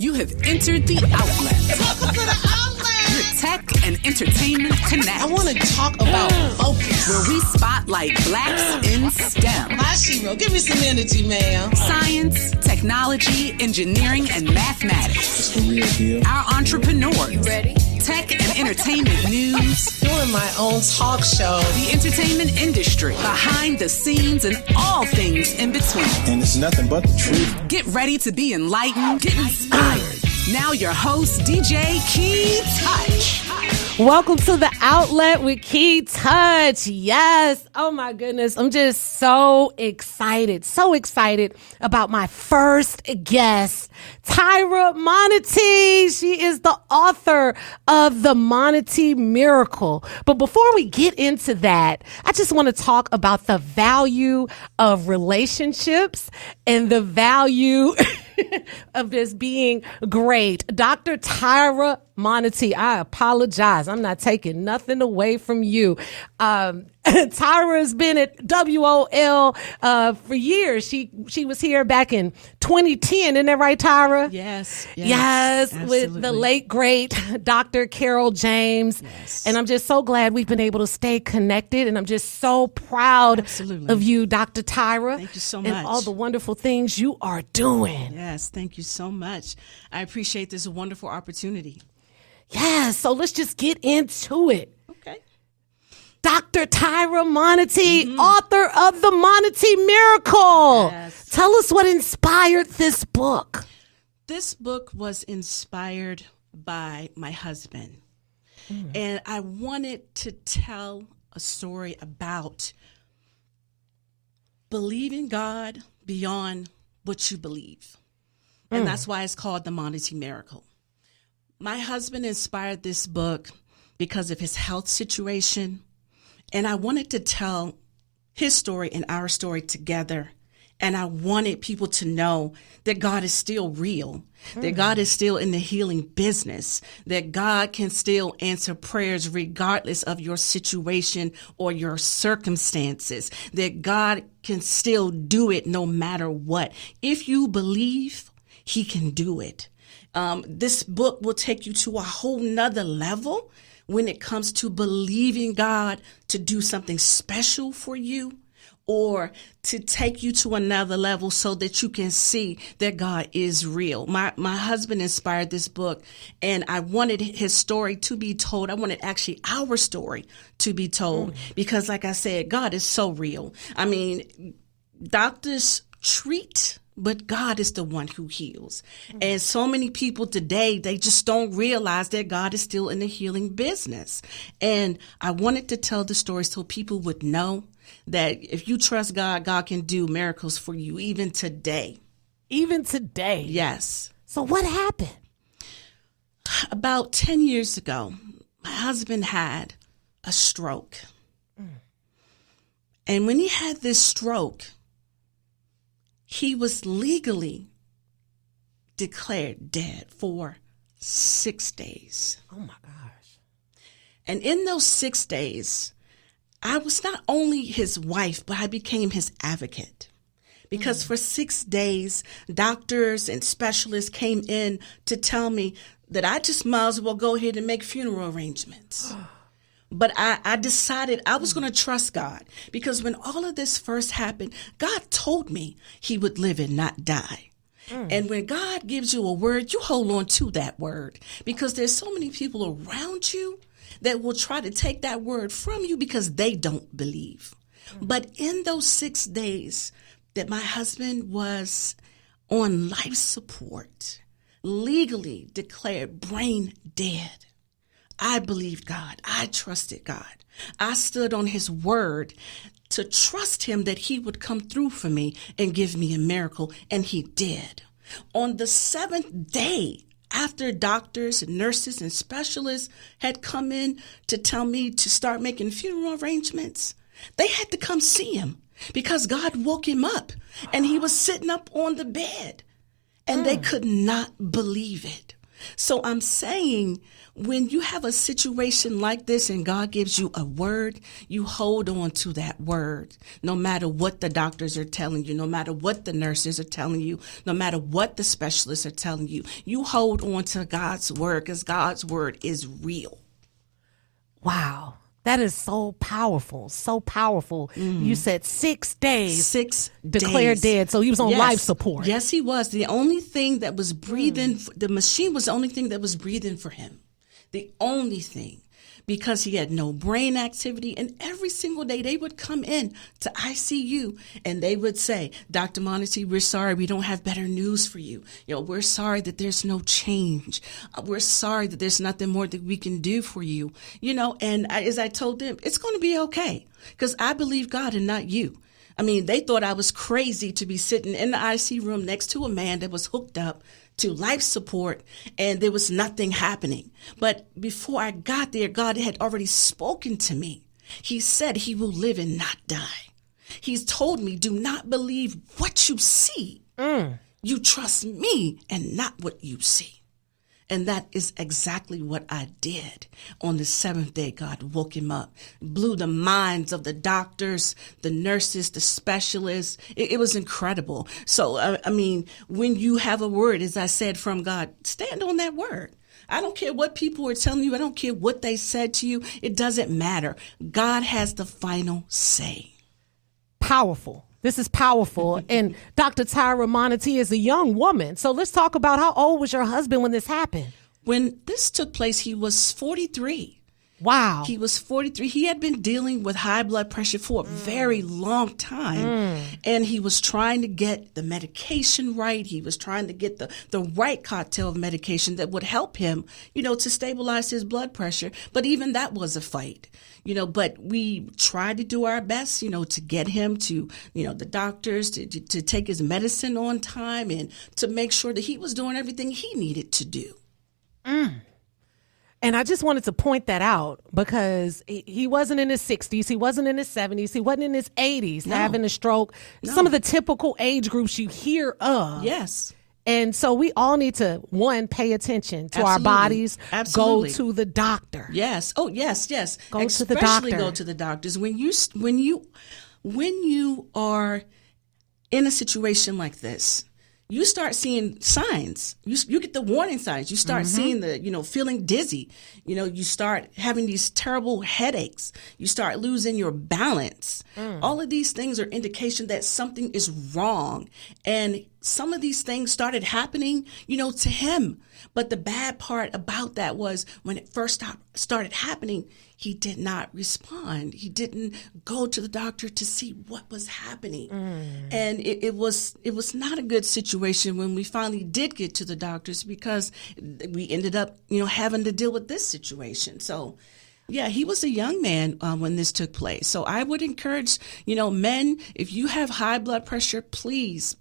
You have entered the outlet. Welcome to the outlet. Where tech and entertainment connect. I want to talk about focus. Where we spotlight blacks in STEM. My Shiro, give me some energy, ma'am. Science, technology, engineering, and mathematics. It's the real deal. Our entrepreneurs. You ready? Tech and entertainment news. Doing my own talk show. The entertainment industry. Behind the scenes and all things in between. And it's nothing but the truth. Get ready to be enlightened, get inspired. Now your host, DJ Kei-Touch. Welcome to the outlet with Kei-Touch. Yes. Oh my goodness. I'm just so excited about my first guest, Tyra Monnity. She is the author of the Monnity Miracle. But before we get into that, I just want to talk about the value of relationships and the value of this being great. Dr. Tyra Monnity, I apologize. I'm not taking nothing away from you. Tyra has been at WOL for years. She was here back in 2010. Isn't that right, Tyra? Yes, with the late, great Dr. Carol James. Yes. And I'm just so glad we've been able to stay connected. And I'm just so proud of you, Dr. Tyra. Thank you so much. And all the wonderful things you are doing. Yes, thank you so much. I appreciate this wonderful opportunity. Yeah, so let's just get into it. Okay. Dr. Tyra Monnity, author of the Monnity Miracle. Yes. Tell us what inspired this book. This book was inspired by my husband. And I wanted to tell a story about believing God beyond what you believe. And that's why it's called the Monnity Miracle. My husband inspired this book because of his health situation. And I wanted to tell his story and our story together. And I wanted people to know that God is still real, that God is still in the healing business, that God can still answer prayers regardless of your situation or your circumstances, that God can still do it no matter what. If you believe, He can do it. This book will take you to a whole nother level when it comes to believing God to do something special for you, or to take you to another level so that you can see that God is real. My husband inspired this book, and I wanted his story to be told. I wanted actually our story to be told because, like I said, God is so real. I mean, doctors treat, but God is the one who heals. And so many people today, they just don't realize that God is still in the healing business. And I wanted to tell the story so people would know that if you trust God, God can do miracles for you even today. Even today? Yes. So what happened? About 10 years ago, my husband had a stroke. And when he had this stroke, he was legally declared dead for 6 days. Oh, my gosh. And in those 6 days, I was not only his wife, but I became his advocate. Because for 6 days, doctors and specialists came in to tell me that I just might as well go ahead and make funeral arrangements. But I decided I was going to trust God, because when all of this first happened, God told me He would live and not die. And when God gives you a word, you hold on to that word, because there's so many people around you that will try to take that word from you because they don't believe. But in those 6 days that my husband was on life support, legally declared brain dead, I believed God. I trusted God. I stood on His word to trust Him that He would come through for me and give me a miracle, and He did. On the 7th day, after doctors and nurses and specialists had come in to tell me to start making funeral arrangements, they had to come see him because God woke him up and he was sitting up on the bed, and they could not believe it. So I'm saying, when you have a situation like this and God gives you a word, you hold on to that word, no matter what the doctors are telling you, no matter what the nurses are telling you, no matter what the specialists are telling you. You hold on to God's word, because God's word is real. Wow. That is so powerful. So powerful. You said 6 days. 6 declared days. dead. So he was on life support. Yes, he was. The only thing that was breathing, the machine was the only thing that was breathing for him. The only thing, because he had no brain activity. And every single day they would come in to ICU and they would say, Dr. Monnity, we're sorry, we don't have better news for you. We're sorry that there's no change. We're sorry that there's nothing more that we can do for you. And as I told them, it's going to be okay, because I believe God and not you. I mean, they thought I was crazy to be sitting in the IC room next to a man that was hooked up to life support and there was nothing happening. But before I got there, God had already spoken to me. He said he will live and not die. He's told me, do not believe what you see. You trust me and not what you see. And that is exactly what I did. On the 7th day, God woke him up, blew the minds of the doctors, the nurses, the specialists. It was incredible. So, I mean, when you have a word, as I said, from God, stand on that word. I don't care what people are telling you. I don't care what they said to you. It doesn't matter. God has the final say. Powerful. This is powerful. And Dr. Tyra Monnity is a young woman. So let's talk about, how old was your husband when this happened? When this took place, he was 43. Wow. He was 43. He had been dealing with high blood pressure for a very long time. And he was trying to get the medication right. He was trying to get the right cocktail of medication that would help him, to stabilize his blood pressure. But even that was a fight. But we tried to do our best, to get him to, the doctors, to take his medicine on time and to make sure that he was doing everything he needed to do. And I just wanted to point that out, because he wasn't in his 60s, he wasn't in his 70s, he wasn't in his 80s having a stroke. Some of the typical age groups you hear of. Yes. And so we all need to, one, pay attention to our bodies. Absolutely. Go to the doctor. Yes. Oh, yes. Go to the doctor. Especially go to the doctors. When you are in a situation like this, you start seeing signs. You get the warning signs. You start seeing the, feeling dizzy. You start having these terrible headaches. You start losing your balance. All of these things are indication that something is wrong. And some of these things started happening, to him. But the bad part about that was, when it first started happening, he did not respond. He didn't go to the doctor to see what was happening. And it was not a good situation when we finally did get to the doctors, because we ended up, having to deal with this situation. So, yeah, he was a young man when this took place. So I would encourage, men, if you have high blood pressure, please,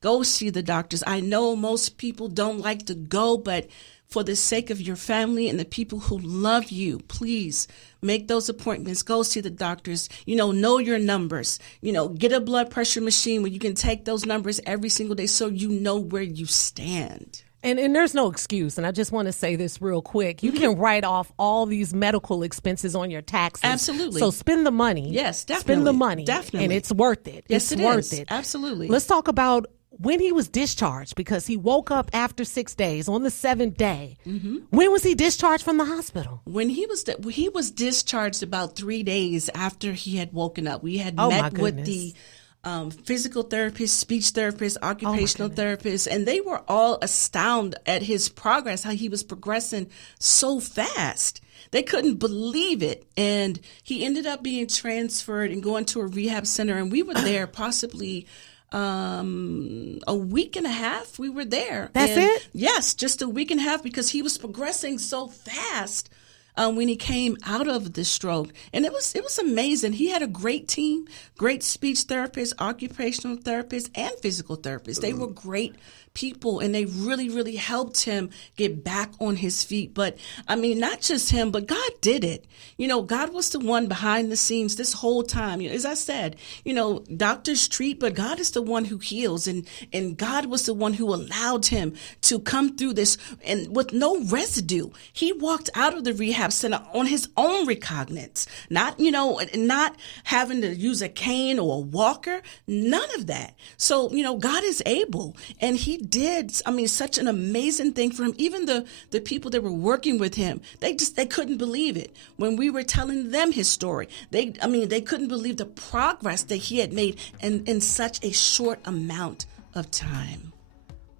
go see the doctors. I know most people don't like to go, but for the sake of your family and the people who love you, please make those appointments. Go see the doctors. Know your numbers. Get a blood pressure machine where you can take those numbers every single day, so you know where you stand. And there's no excuse. And I just want to say this real quick. You can write off all these medical expenses on your taxes. Absolutely. So spend the money. Yes, definitely. Spend the money. Definitely. And it's worth it. Yes, it's it worth is. it. Absolutely. Let's talk about when he was discharged, because he woke up after 6 days on the 7th day. When was he discharged from the hospital? When he was discharged about 3 days after he had woken up. We had met with the physical therapist, speech therapist, occupational therapist, and they were all astounded at his progress, how he was progressing so fast. They couldn't believe it. And he ended up being transferred and going to a rehab center, and we were there possibly a week and a half. We were there. That's it? Yes, just a week and a half, because he was progressing so fast. when he came out of the stroke. And it was amazing. He had a great team, great speech therapists, occupational therapists, and physical therapists. They were great people, and they really, really helped him get back on his feet. But I mean, not just him, but God did it. God was the one behind the scenes this whole time. As I said, doctors treat, but God is the one who heals, and God was the one who allowed him to come through this and with no residue. He walked out of the rehab center on his own recognizance, not having to use a cane or a walker, none of that. So, God is able, and he did, such an amazing thing for him. Even the people that were working with him, they couldn't believe it. When we were telling them his story, they couldn't believe the progress that he had made in such a short amount of time.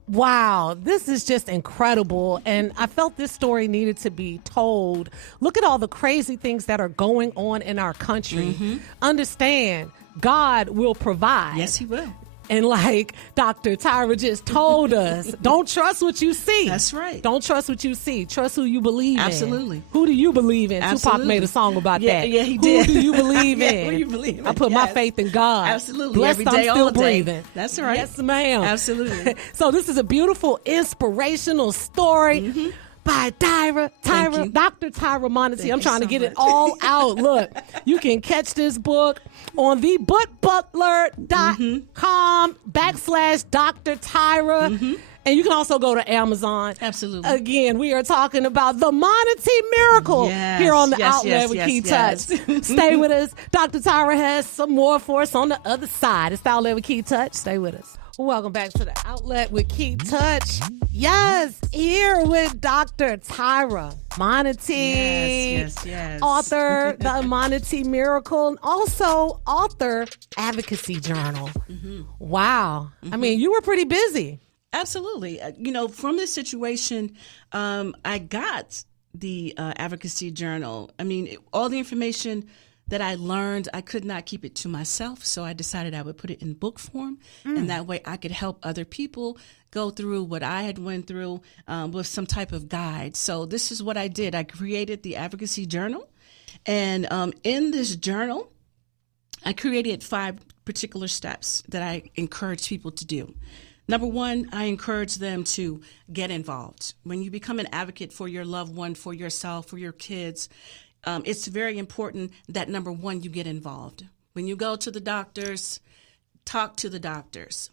Wow, this is just incredible. And I felt this story needed to be told. Look at all the crazy things that are going on in our country. Mm-hmm. Understand, God will provide. Yes, he will. And like Dr. Tyra just told us, don't trust what you see. That's right. Don't trust what you see. Trust who you believe in. Absolutely. Who do you believe in? Absolutely. Tupac made a song about that. Yeah, he did. Who do you believe in? Who do you believe in? I put my faith in God. Absolutely. Blessed Every day, I'm still all day. breathing. That's right. Yes, ma'am. Absolutely. So this is a beautiful, inspirational story. Mm-hmm. By Dr. Tyra Monnity. I'm trying to get it all out. Look, you can catch this book on thebookbutler.com /Dr. Tyra. Mm-hmm. And you can also go to Amazon. Absolutely. Again, we are talking about the Monnity Miracle here on the Outlet with Kei-Touch. Stay with us. Dr. Tyra has some more for us on the other side. It's the Outlet with Kei-Touch. Stay with us. Welcome back to the Outlet with Kei-Touch. Yes, here with Dr. Tyra Monnity. Yes. Author, the Monnity Miracle, and also author, Advocacy Journal. Mm-hmm. Wow. Mm-hmm. I mean, you were pretty busy. Absolutely. From this situation, I got the Advocacy Journal. I mean, all the information that I learned, I could not keep it to myself, so I decided I would put it in book form, and that way I could help other people go through what I had went through with some type of guide. So this is what I did. I created the Advocacy Journal, and in this journal, I created 5 particular steps that I encourage people to do. Number 1, I encourage them to get involved. When you become an advocate for your loved one, for yourself, for your kids, it's very important that, number 1, you get involved. When you go to the doctors, talk to the doctors.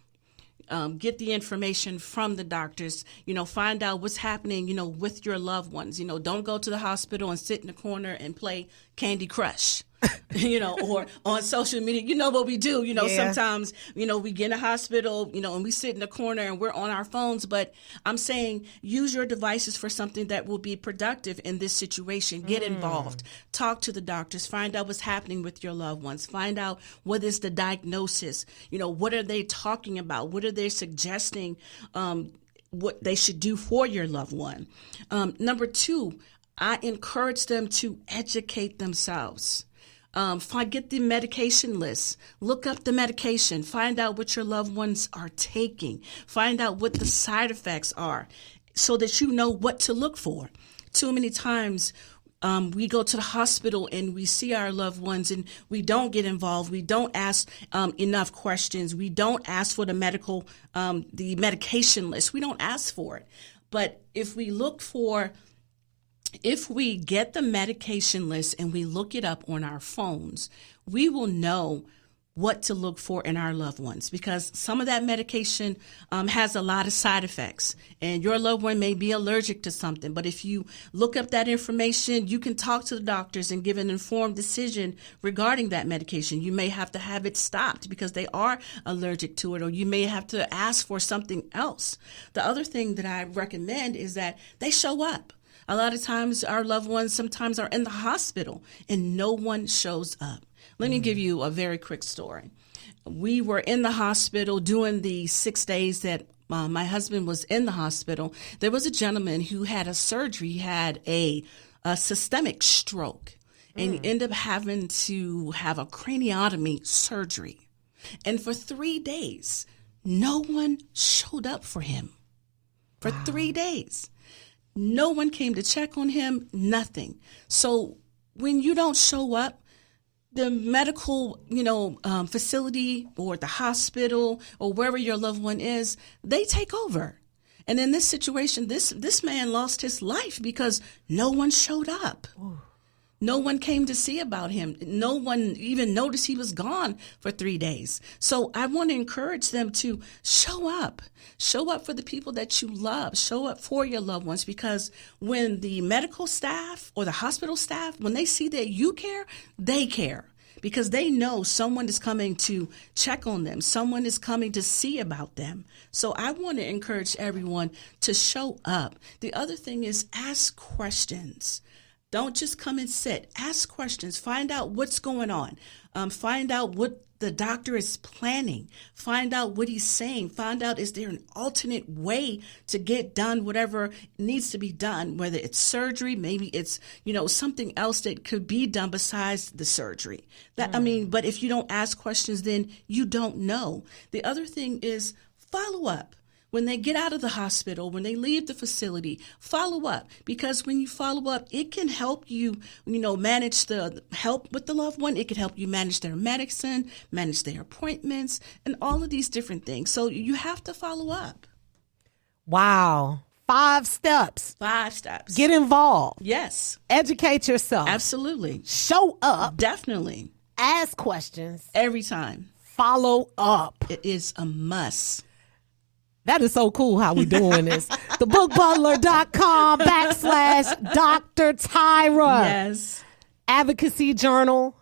Get the information from the doctors, find out what's happening, with your loved ones. Don't go to the hospital and sit in the corner and play Candy Crush. Or on social media, what we do, sometimes, we get in a hospital, and we sit in the corner and we're on our phones. But I'm saying use your devices for something that will be productive in this situation. Get involved. Talk to the doctors. Find out what's happening with your loved ones. Find out what is the diagnosis. What are they talking about? What are they suggesting what they should do for your loved one? Number 2, I encourage them to educate themselves. Get the medication list. Look up the medication. Find out what your loved ones are taking. Find out what the side effects are so that you know what to look for. Too many times we go to the hospital and we see our loved ones and we don't get involved. We don't ask enough questions. We don't ask for the medication list. We don't ask for it. But if we get the medication list and we look it up on our phones, we will know what to look for in our loved ones, because some of that medication has a lot of side effects, and your loved one may be allergic to something. But if you look up that information, you can talk to the doctors and give an informed decision regarding that medication. You may have to have it stopped because they are allergic to it, or you may have to ask for something else. The other thing that I recommend is that they show up. A lot of times our loved ones sometimes are in the hospital and no one shows up. Let me give you a very quick story. We were in the hospital doing the 6 days that my husband was in the hospital. There was a gentleman who had a surgery. He had a systemic stroke, and he ended up having to have a craniotomy surgery. And for 3 days, no one showed up for him. For 3 days. No one came to check on him, nothing. So when you don't show up, the medical, facility or the hospital or wherever your loved one is, they take over. And in this situation, this man lost his life because no one showed up. Ooh. No one came to see about him. No one even noticed he was gone for 3 days. So I want to encourage them to show up. Show up for the people that you love. Show up for your loved ones, because when the medical staff or the hospital staff, when they see that you care, they care. Because they know someone is coming to check on them. Someone is coming to see about them. So I want to encourage everyone to show up. The other thing is ask questions. Don't just come and sit. Ask questions. Find out what's going on. Find out what the doctor is planning. Find out what he's saying. Find out, is there an alternate way to get done whatever needs to be done, whether it's surgery, maybe it's, something else that could be done besides the surgery. But if you don't ask questions, then you don't know. The other thing is follow up. When they get out of the hospital, when they leave the facility, follow up. Because when you follow up, it can help you, manage the help with the loved one. It can help you manage their medicine, manage their appointments, and all of these different things. So you have to follow up. Wow. 5 steps. 5 steps. Get involved. Yes. Educate yourself. Absolutely. Show up. Definitely. Ask questions. Every time. Follow up. It is a must. That is so cool how we doing this. thebookbutler.com/Dr. Tyra. Yes. Advocacy Journal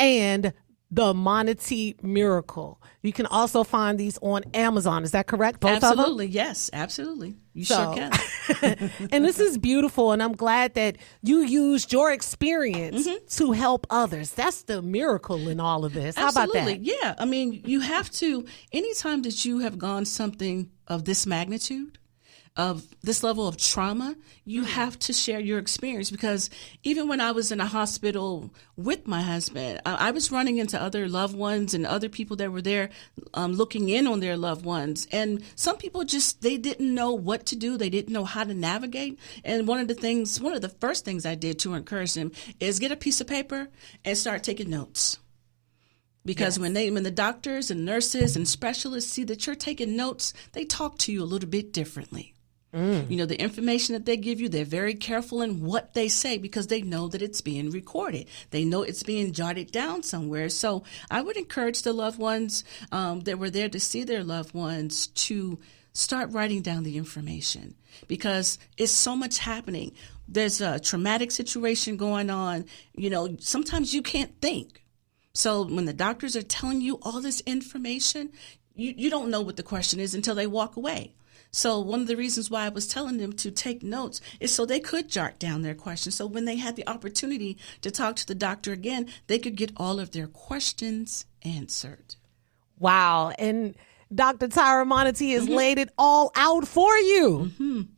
and the Monnity Miracle. You can also find these on Amazon. Is that correct? Both Absolutely. of them? Yes, absolutely. You sure can. And this is beautiful, and I'm glad that you used your experience to help others. That's the miracle in all of this. How about that? Yeah. You have to, anytime that you have gone something of this magnitude, of this level of trauma, you have to share your experience. Because even when I was in a hospital with my husband, I was running into other loved ones and other people that were there looking in on their loved ones. And some people they didn't know what to do. They didn't know how to navigate. And one of the first things I did to encourage them is get a piece of paper and start taking notes. Because when the doctors and nurses and specialists see that you're taking notes, they talk to you a little bit differently. The information that they give you, they're very careful in what they say because they know that it's being recorded. They know it's being jotted down somewhere. So I would encourage the loved ones that were there to see their loved ones to start writing down the information, because it's so much happening. There's a traumatic situation going on. Sometimes you can't think. So when the doctors are telling you all this information, you don't know what the question is until they walk away. So one of the reasons why I was telling them to take notes is so they could jot down their questions. So when they had the opportunity to talk to the doctor again, they could get all of their questions answered. Wow. And Dr. Tyra Monnity has laid it all out for you,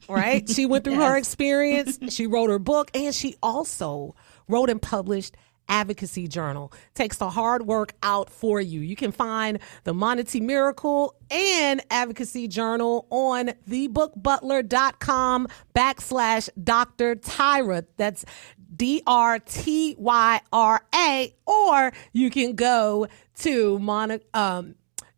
right? She went through her experience. She wrote her book, and she also wrote and published Advocacy Journal. Takes the hard work out for you. You can find the Monnity Miracle and Advocacy Journal on thebookbutler.com/Dr. Tyra. That's DRTYRA. Or you can go to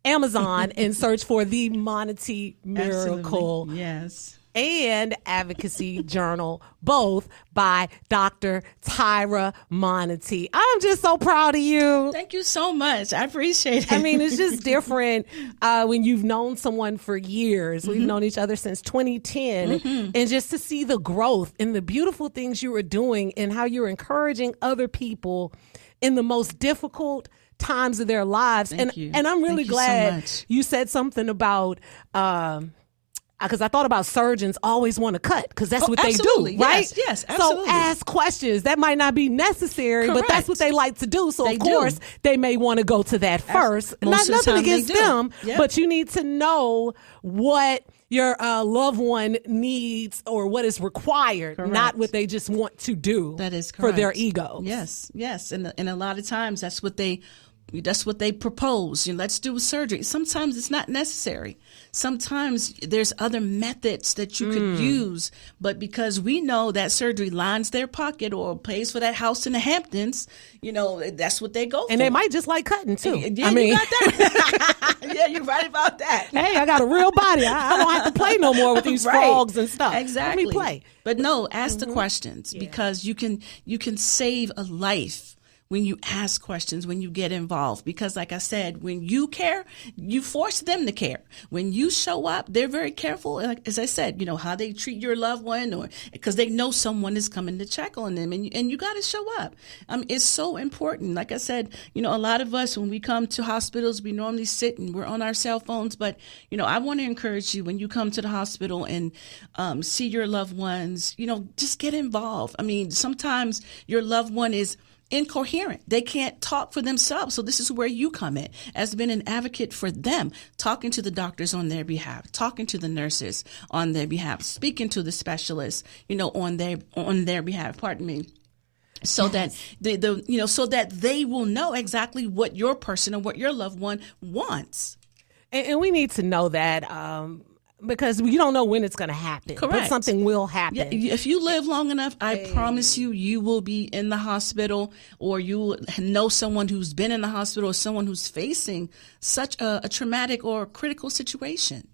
Amazon and search for the Monnity Miracle. Absolutely. Yes. And Advocacy Journal, both by Dr. Tyra Monnity. I'm just so proud of you. Thank you so much. I appreciate it. It's just different when you've known someone for years. We've known each other since 2010. And just to see the growth and the beautiful things you were doing and how you're encouraging other people in the most difficult times of their lives. Thank you. And I'm really glad you said something about because I thought about surgeons always want to cut because that's what they do, right? Yes, absolutely. So ask questions. That might not be necessary, but that's what they like to do. So, of course, they may want to go to that first. Nothing against them, but you need to know what your loved one needs or what is required, not what they just want to do. That is for their egos. Yes. And a lot of times that's what they propose. Let's do a surgery. Sometimes it's not necessary. sometimes there's other methods that you could use, but because we know that surgery lines their pocket or pays for that house in the Hamptons, that's what they go for. And they might just like cutting too. Yeah, you got that. Yeah, you're right about that. Hey, I got a real body. I don't have to play no more with these frogs and stuff. Exactly. Let me play. But no, ask the questions because you can save a life when you ask questions, when you get involved. Because like I said, when you care, you force them to care. When you show up, they're very careful. Like, as I said, how they treat your loved one, or because they know someone is coming to check on them, and you got to show up. It's so important. Like I said, a lot of us, when we come to hospitals, we normally sit and we're on our cell phones. But, I want to encourage you when you come to the hospital and see your loved ones, just get involved. Sometimes your loved one is incoherent. They can't talk for themselves. So this is where you come in as being an advocate for them, talking to the doctors on their behalf, talking to the nurses on their behalf, speaking to the specialists, on their behalf, pardon me. So that so that they will know exactly what your person or what your loved one wants. And we need to know that because you don't know when it's going to happen. Correct. But something will happen. Yeah, if you live long enough, I promise you will be in the hospital, or you will know someone who's been in the hospital, or someone who's facing such a traumatic or critical situation.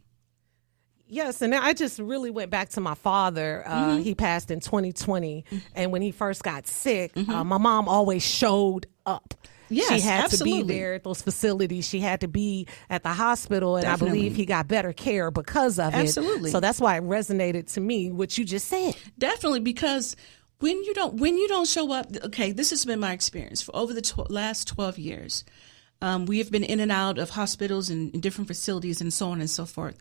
Yes, and I just really went back to my father. He passed in 2020, and when he first got sick, my mom always showed up. Yes, she had absolutely. to be there at those facilities. She had to be at the hospital, and Definitely. I believe he got better care because of it. Absolutely. So that's why it resonated to me, what you just said. Definitely, because when you don't show up, okay, this has been my experience for over the last 12 years. We have been in and out of hospitals and different facilities and so on and so forth.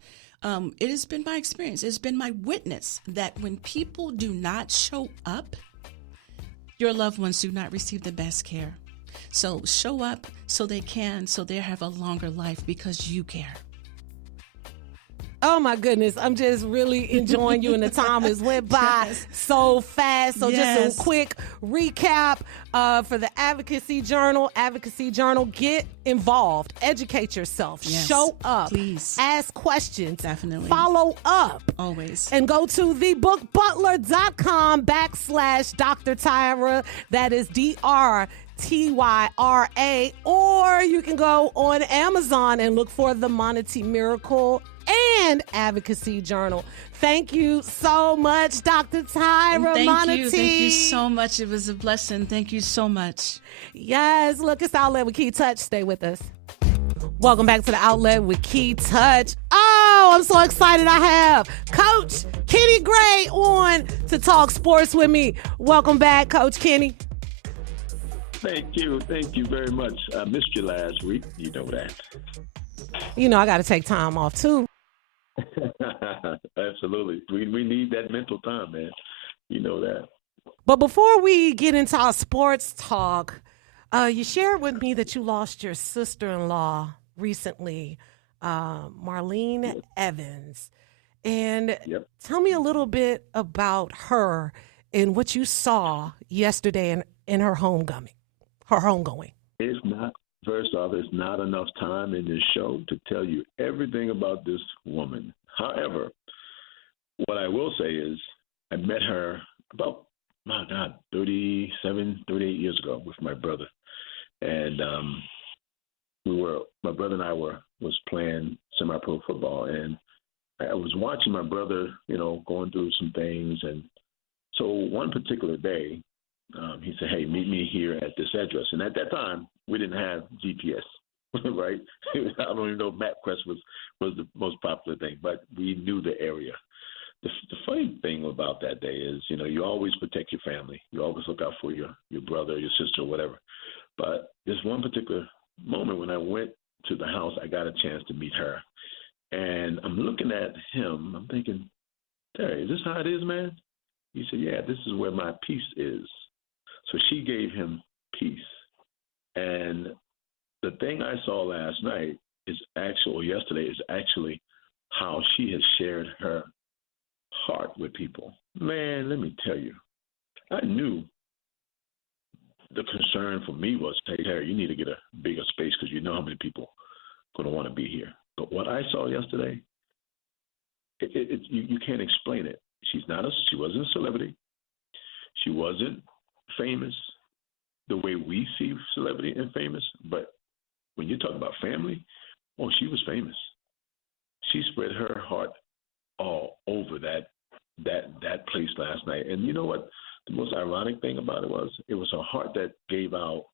It has been my experience. It's been my witness that when people do not show up, your loved ones do not receive the best care. So show up so they have a longer life because you care. Oh my goodness, I'm just really enjoying you, and the time has went by so fast. So just a quick recap for the Advocacy Journal. Advocacy Journal, get involved, educate yourself, show up, please. Ask questions, Definitely. Follow up. Always. And go to thebookbutler.com/Dr. Tyra. That is DrTyra, or you can go on Amazon and look for the Monnity Miracle and Advocacy Journal. Thank you so much, Dr. Tyra Monnity. Thank you so much. It was a blessing. Thank you so much. Yes, look, it's Outlet with Kei-Touch. Stay with us. Welcome back to the Outlet with Kei-Touch. Oh, I'm so excited. I have Coach Kenny Gray on to talk sports with me. Welcome back, Coach Kenny. Thank you very much. I missed you last week. You know that. I got to take time off too. Absolutely. We need that mental time, man. You know that. But before we get into our sports talk, you shared with me that you lost your sister-in-law recently, Marlene Evans. And tell me a little bit about her and what you saw yesterday in her homegoing. First off, it's not enough time in this show to tell you everything about this woman. However, what I will say is I met her about, 38 years ago with my brother. And my brother and I was playing semi-pro football, and I was watching my brother, going through some things. And so one particular day, he said, "Hey, meet me here at this address." And at that time, we didn't have GPS, right? I don't even know if MapQuest was the most popular thing, but we knew the area. The funny thing about that day is, you always protect your family. You always look out for your brother, your sister, or whatever. But this one particular moment when I went to the house, I got a chance to meet her. And I'm looking at him. I'm thinking, "Terry, is this how it is, man?" He said, "Yeah, this is where my peace is." So she gave him peace. And the thing I saw last night yesterday is actually how she has shared her heart with people. Man, let me tell you, I knew the concern for me was, "Hey, Harry, you need to get a bigger space because you know how many people are going to want to be here." But what I saw yesterday, You can't explain it. She wasn't a celebrity. She wasn't famous the way we see celebrity and famous. But when you talk about family, oh, she was famous. She spread her heart all over that place last night. And you know what? The most ironic thing about it was her heart that gave out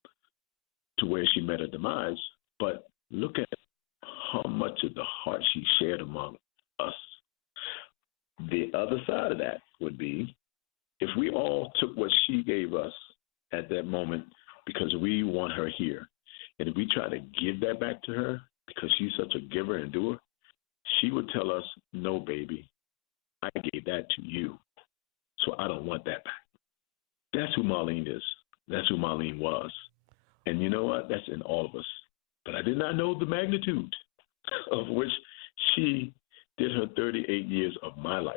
to where she met her demise. But look at how much of the heart she shared among us. The other side of that would be if we all took what she gave us at that moment because we want her here, and if we try to give that back to her because she's such a giver and doer, she would tell us, no, baby, I gave that to you, so I don't want that back. That's who Marlene is. That's who Marlene was. And you know what? That's in all of us. But I did not know the magnitude of which she did her 38 years of my life.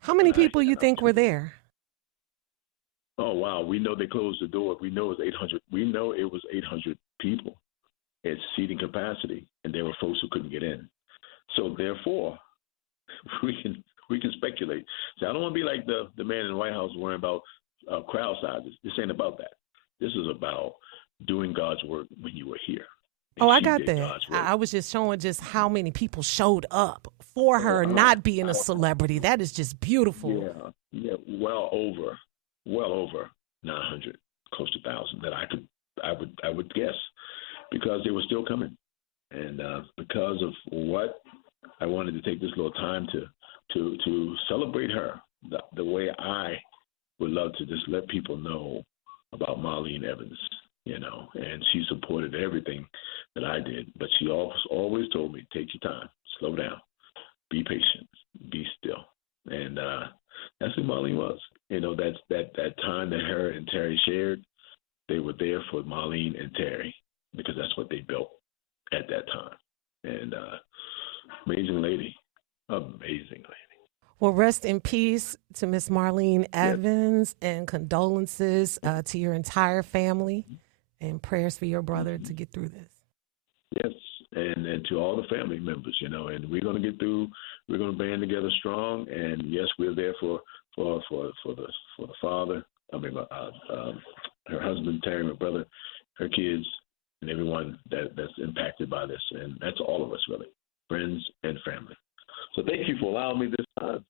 How many people you think were there? Oh, wow. We know they closed the door. We know it was 800. We know it was 800 people at seating capacity, and there were folks who couldn't get in. So therefore, we can speculate. So I don't want to be like the man in the White House worrying about crowd sizes. This ain't about that. This is about doing God's work when you were here. Oh, I got that. I was just showing just how many people showed up for her not being a celebrity. That is just beautiful. Yeah, well over 900, close to 1,000 that I would guess, because they were still coming, and because of what I wanted to take this little time to celebrate her the way I would love to just let people know about Marlene Evans, and she supported everything that I did, but she always told me, take your time, slow down, be patient, be still, and that's who Marlene was. That's that time that her and Terry shared. They were there for Marlene and Terry because that's what they built at that time. And amazing lady. Well, rest in peace to Miss Marlene Evans, and condolences to your entire family, and prayers for your brother to get through this. Yes, and to all the family members, and we're going to get through. We're going to band together strong, and yes, we're there for the father. I mean, her husband Terry, my brother, her kids, and everyone that's impacted by this, and that's all of us really, friends and family. So thank you for allowing me this time.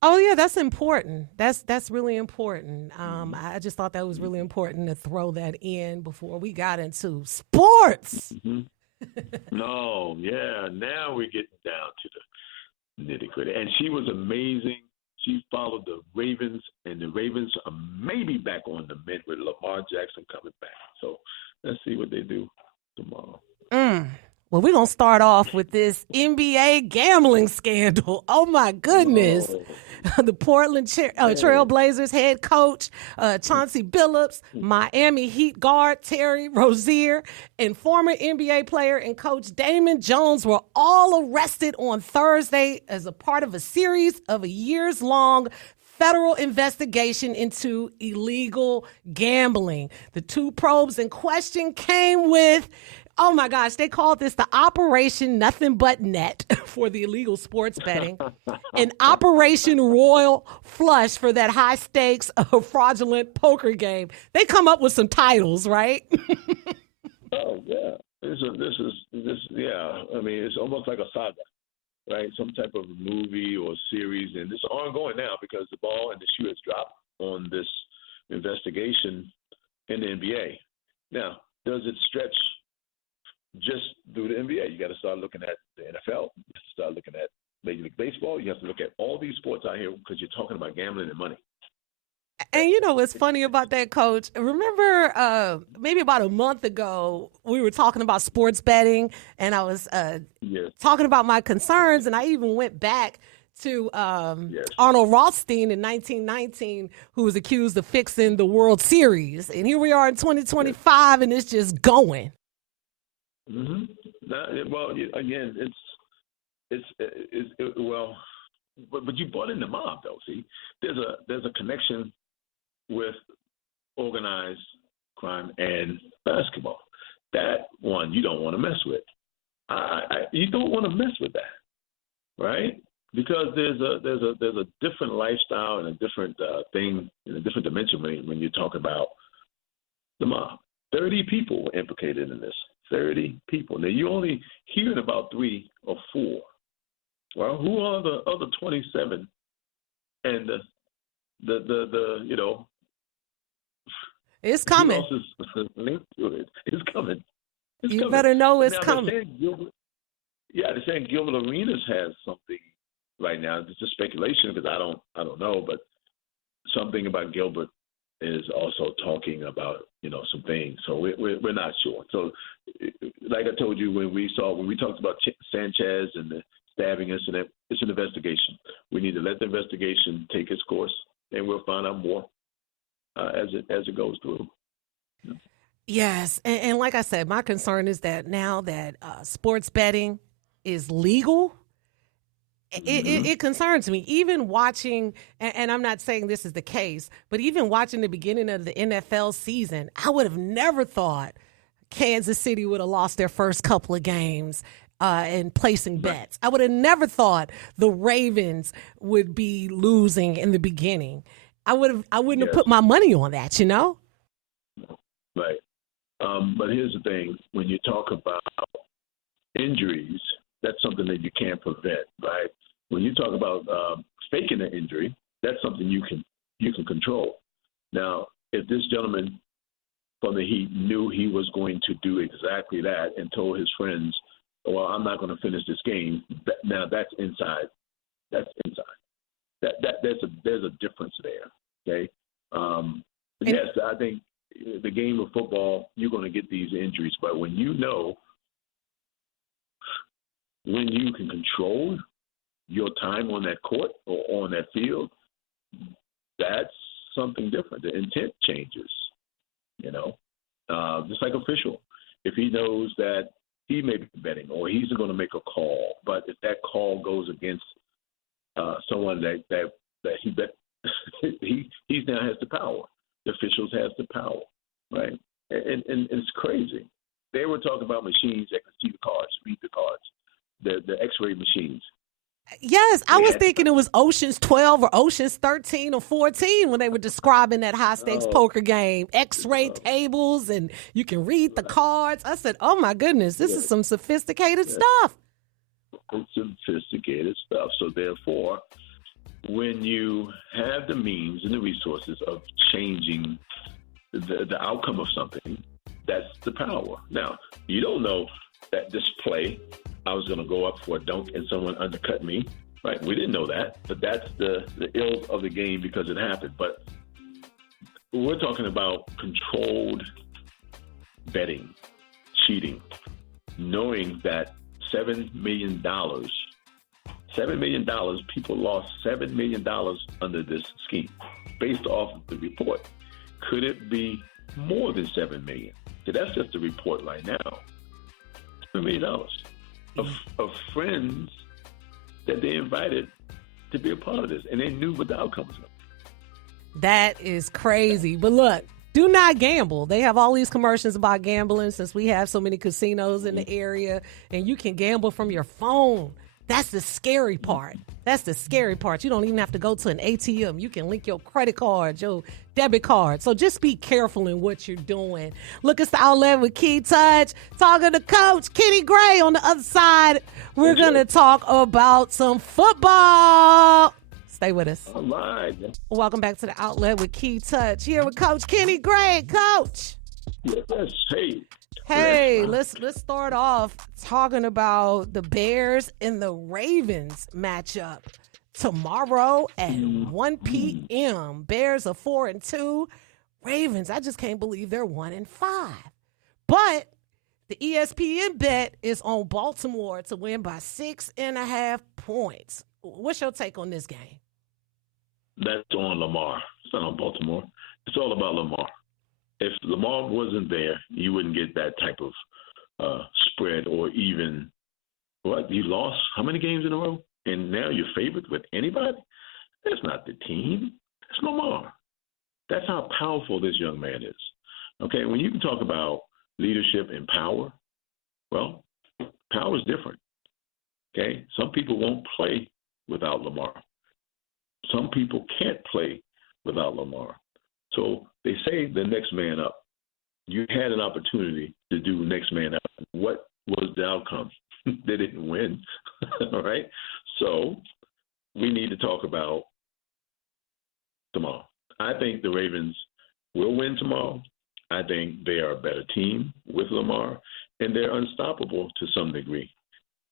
Oh yeah, that's important. That's really important. I just thought that was really important to throw that in before we got into sports. Mm-hmm. No, yeah. Now we're getting down to the nitty gritty, and she was amazing. She followed the Ravens, and the Ravens are maybe back on the mend with Lamar Jackson coming back. So let's see what they do tomorrow. Well, we're going to start off with this NBA gambling scandal. Oh, my goodness. The Portland Trail Blazers head coach, Chauncey Billups, Miami Heat guard Terry Rozier, and former NBA player and coach Damon Jones were all arrested on Thursday as a part of a series of a years-long federal investigation into illegal gambling. The two probes in question came with, oh my gosh, they called this the Operation Nothing But Net for the illegal sports betting, and Operation Royal Flush for that high stakes fraudulent poker game. They come up with some titles, right? Oh yeah, this yeah. I mean, it's almost like a saga, right? Some type of movie or series, and it's ongoing now because the ball and the shoe has dropped on this investigation in the NBA. Now, does it stretch just through the NBA? You got to start looking at the NFL. You have to start looking at Major League Baseball. You have to look at all these sports out here because you're talking about gambling and money. And you know what's funny about that, Coach? Remember maybe about a month ago, we were talking about sports betting, and I was talking about my concerns, and I even went back to Arnold Rothstein in 1919, who was accused of fixing the World Series. And here we are in 2025, and it's just going. Mm-hmm. Well, again, but you brought in the mob, though. See, there's a connection with organized crime and basketball. That one you don't want to mess with. You don't want to mess with that. right? Because there's a different lifestyle and a different thing in a different dimension when you talk about the mob. 30 people were implicated in this. 30 people. Now you only hearing about 3 or 4. Well, who are the other 27? And the you know, it's coming. who else is linked to it? It's coming. It's You coming. better know it's Now, coming. they're saying Gilbert Arenas has something right now. It's just speculation because I don't know, but something about Gilbert is also talking about some things. So we're not sure. So like I told you when we talked about Sanchez and the stabbing incident, it's an investigation. We need to let the investigation take its course, and we'll find out more as it goes through. Yes, and like I said, my concern is that now that sports betting is legal, it concerns me. Even watching, and I'm not saying this is the case, but even watching the beginning of the NFL season, I would have never thought Kansas City would have lost their first couple of games and placing bets. I would have never thought the Ravens would be losing in the beginning. I wouldn't have put my money on that, Right. But here's the thing: when you talk about injuries, that's something that you can't prevent, right? When you talk about faking an injury, that's something you can control. Now, if this gentleman from the Heat knew he was going to do exactly that and told his friends, "Well, I'm not going to finish this game," now that's inside. That's inside. There's a difference there. Okay. Yes, I think the game of football, you're going to get these injuries, but when you can control your time on that court or on that field, that's something different. The intent changes, just like official. If he knows that he may be betting or he's going to make a call, but if that call goes against someone that he bet, he now has the power. The officials has the power, right? And it's crazy. They were talking about machines that can see the cards, read the cards, the X-ray machines. Yes, I was thinking it was Ocean's 12 or Ocean's 13 or 14 when they were describing that high-stakes poker game. X-ray tables, and you can read the cards. I said, oh, my goodness, this is some sophisticated stuff. It's sophisticated stuff. So, therefore, when you have the means and the resources of changing the outcome of something, that's the power. Now, you don't know that this play, I was going to go up for a dunk and someone undercut me, right? We didn't know that, but that's the ills of the game because it happened. But we're talking about controlled betting, cheating, knowing that $7 million, people lost $7 million under this scheme based off of the report. Could it be more than $7 million? So that's just the report right now. $7 million of friends that they invited to be a part of this, and they knew what the outcome was. That is crazy. But look, do not gamble. They have all these commercials about gambling since we have so many casinos in the area, and you can gamble from your phone. That's the scary part. You don't even have to go to an ATM. You can link your credit card, your debit card. So just be careful in what you're doing. Look, it's the Outlet with Kei-Touch. Talking to Coach Kenny Gray on the other side. We're going to talk about some football. Stay with us. All right. Welcome back to the Outlet with Kei-Touch. Here with Coach Kenny Gray. Coach. Yes, Hey, let's start off talking about the Bears and the Ravens matchup tomorrow at 1 p.m. Bears are 4-2. Ravens, I just can't believe they're 1-5. But the ESPN bet is on Baltimore to win by 6.5 points. What's your take on this game? That's on Lamar. It's not on Baltimore. It's all about Lamar. If Lamar wasn't there, you wouldn't get that type of spread or even what? You lost how many games in a row? And now you're favored with anybody? That's not the team. That's Lamar. That's how powerful this young man is. Okay, when you can talk about leadership and power, well, power is different. Okay? Some people won't play without Lamar. Some people can't play without Lamar. So they say the next man up. You had an opportunity to do next man up. What was the outcome? They didn't win. All right? So we need to talk about tomorrow. I think the Ravens will win tomorrow. I think they are a better team with Lamar, and they're unstoppable to some degree.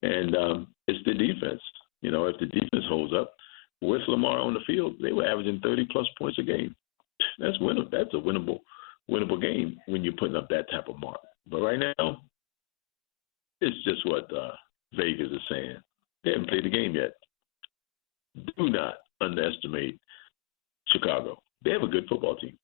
And it's the defense. If the defense holds up with Lamar on the field, they were averaging 30-plus points a game. That's winnable. That's a winnable game when you're putting up that type of mark. But right now, it's just what Vegas is saying. They haven't played the game yet. Do not underestimate Chicago. They have a good football team.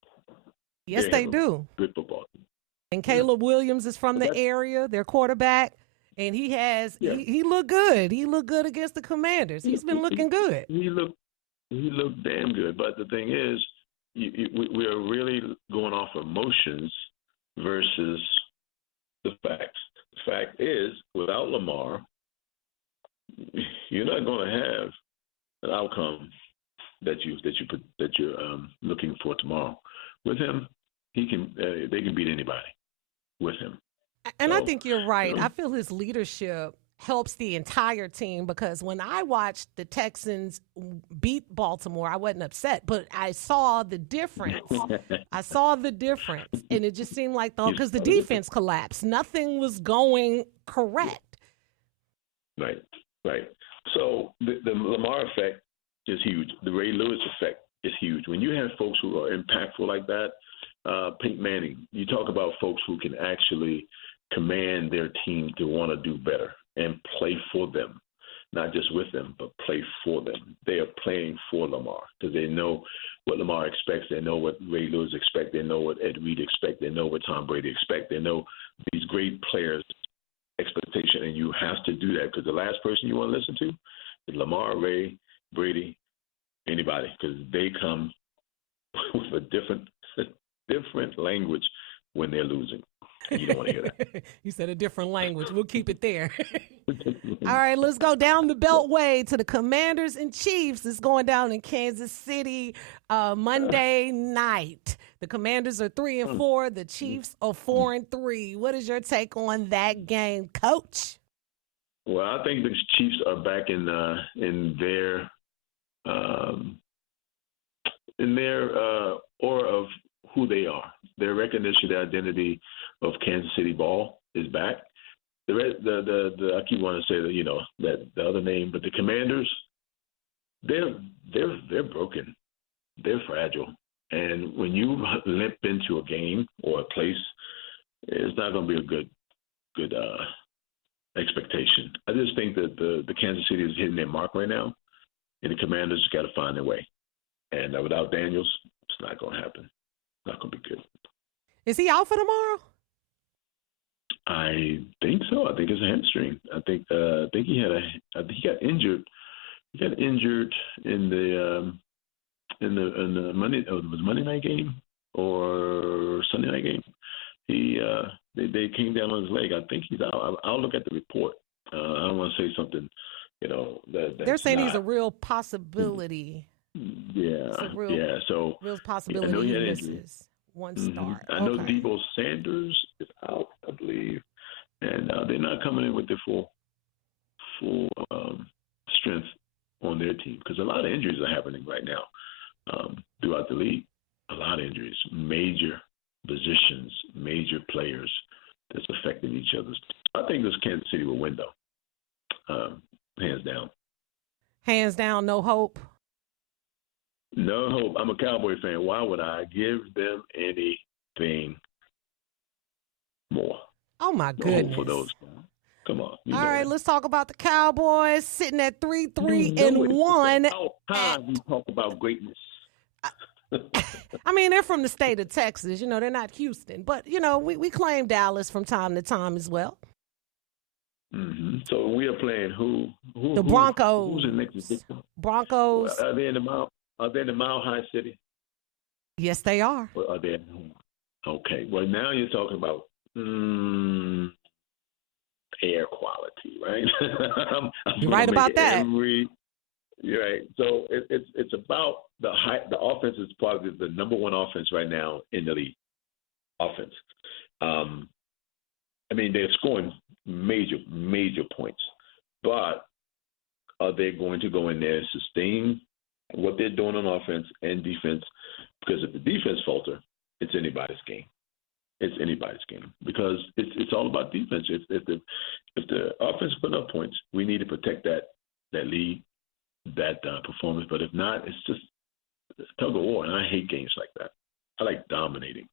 Yes, they do. Good football team. And Caleb Williams is from the area, their quarterback, and he looked good. He looked good against the Commanders. He's been looking good. He looked damn good. But the thing is, we are really going off emotions versus the facts. The fact is, without Lamar, you're not going to have an outcome that you're looking for tomorrow. With him, they can beat anybody. With him, and I think you're right. I feel his leadership helps the entire team, because when I watched the Texans beat Baltimore, I wasn't upset, but I saw the difference. And it just seemed like because the defense collapsed, nothing was going correct. Right. So the Lamar effect is huge. The Ray Lewis effect is huge. When you have folks who are impactful like that, Peyton Manning, you talk about folks who can actually command their team to want to do better and play for them, not just with them, but play for them. They are playing for Lamar because they know what Lamar expects. They know what Ray Lewis expects. They know what Ed Reed expects. They know what Tom Brady expects. They know these great players' expectation, and you have to do that because the last person you want to listen to is Lamar, Ray, Brady, anybody, because they come with a different language when they're losing. And you don't want to hear that. You said a different language. We'll keep it there. All right, let's go down the Beltway to the Commanders and Chiefs. It's going down in Kansas City Monday night. The Commanders are 3-4. The Chiefs are 4-3. What is your take on that game, Coach? Well, I think the Chiefs are back in their aura of who they are. Their recognition, the identity of Kansas City ball is back. I keep wanting to say that the other name, but the Commanders, they're broken. They're fragile, and when you limp into a game or a place, it's not going to be a good expectation. I just think that the Kansas City is hitting their mark right now, and the Commanders got to find their way. And without Daniels, it's not going to happen. It's not going to be good. Is he out for tomorrow? I think so. I think it's a hamstring. I think he got injured. He got injured in the Monday night game or Sunday night game. They came down on his leg. I think he's out. I'll look at the report. I don't want to say something. They're saying he's a real possibility. Yeah. So real possibility he misses one start. I know Deebo Sanders is out, I believe, and they're not coming in with their full strength on their team because a lot of injuries are happening right now throughout the league. A lot of injuries, major positions, major players that's affecting each other's. I think this Kansas City will win though, hands down. Hands down, no hope. No hope. I'm a Cowboy fan. Why would I give them anything more? Oh, my goodness. For those. Come on. All right, let's talk about the Cowboys sitting at 3-3-1. How time we talk about greatness. I mean, they're from the state of Texas. They're not Houston. But, we claim Dallas from time to time as well. Mm-hmm. So we are playing who? The Broncos. Who's in next? Broncos. Are they in the Mile High City? Yes, they are. Or are they at home? Okay. Well, now you're talking about air quality, right? You're right about that. You're right. So it's about the offense is probably the number one offense right now in the league. Offense. I mean, they're scoring major points, but are they going to go in there and sustain what they're doing on offense and defense? Because if the defense falter, it's anybody's game. It's anybody's game because it's all about defense. If the offense put up points, we need to protect that lead, that performance. But if not, it's just tug of war, and I hate games like that. I like dominating.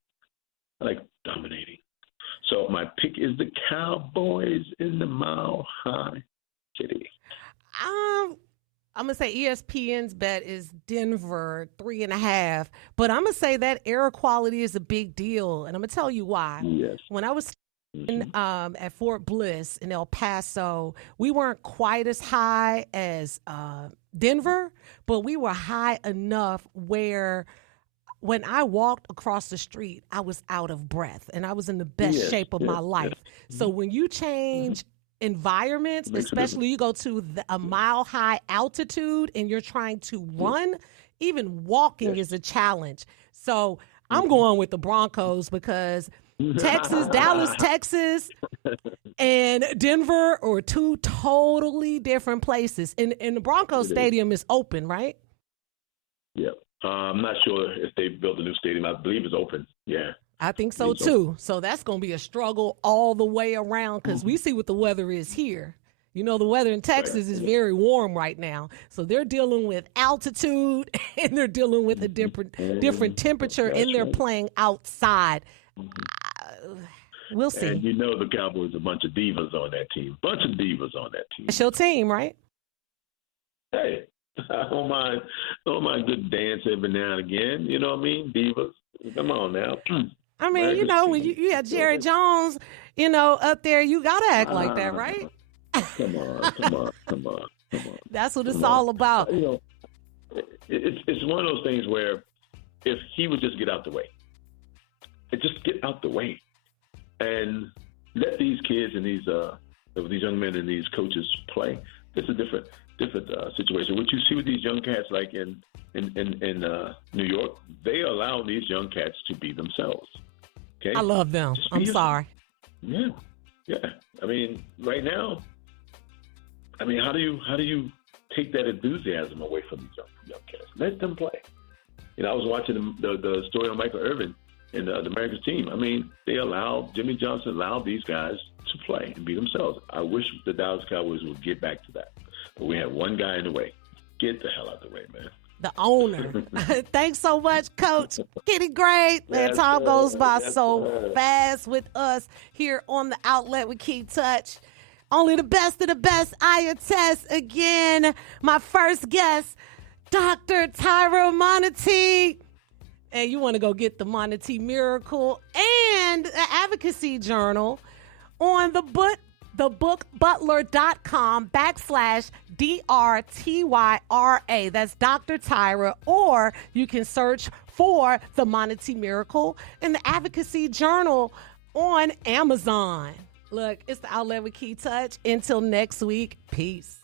So my pick is the Cowboys in the Mile High City. I'm going to say ESPN's bet is Denver 3.5, but I'm going to say that air quality is a big deal, and I'm going to tell you why. Yes. When I was at Fort Bliss in El Paso, we weren't quite as high as Denver, but we were high enough where when I walked across the street, I was out of breath, and I was in the best shape of my life. So when you change environments, especially you go to a mile-high altitude and you're trying to run, even walking is a challenge. So I'm going with the Broncos because Dallas, Texas, and Denver are two totally different places. And the Broncos stadium is open, right? Yeah. I'm not sure if they built a new stadium. I believe it's open. Yeah. I think so, too. So that's going to be a struggle all the way around because we see what the weather is here. You know, the weather in Texas is very warm right now. So they're dealing with altitude and they're dealing with a different temperature, and they're playing outside. We'll see. And you know the Cowboys a bunch of divas on that team. It's your team, right? Hey, I don't mind good dance every now and again. You know what I mean? Divas. Come on now. I mean, you know, when you have Jerry Jones, you know, up there, you got to act like that, right? Come on. That's what it's all about. You know, it's one of those things where if he would just get out the way, and let these kids and these young men and these coaches play. It's a different situation. What you see with these young cats, like in New York, they allow these young cats to be themselves. Okay, I love them. I'm sorry. Yeah. I mean, right now, how do you take that enthusiasm away from these young cats? Let them play. You know, I was watching the story on Michael Irvin and the America's team. I mean, Jimmy Johnson allowed these guys to play and be themselves. I wish the Dallas Cowboys would get back to that. But we have one guy in the way. Get the hell out of the way, man. The owner. Thanks so much, Coach. Kenny, great. Man, time goes by so fast with us here on the Outlet with Kei-Touch. Only the best of the best, I attest. Again, my first guest, Dr. Tyra Monnity. And you want to go get the Monnity Miracle and the Advocacy Journal on thebookbutler.com/DRTYRA. That's Dr. Tyra. Or you can search for the Monnity Miracle and the Advocacy Journal on Amazon. Look, it's the Outlet with Kei-Touch. Until next week, peace.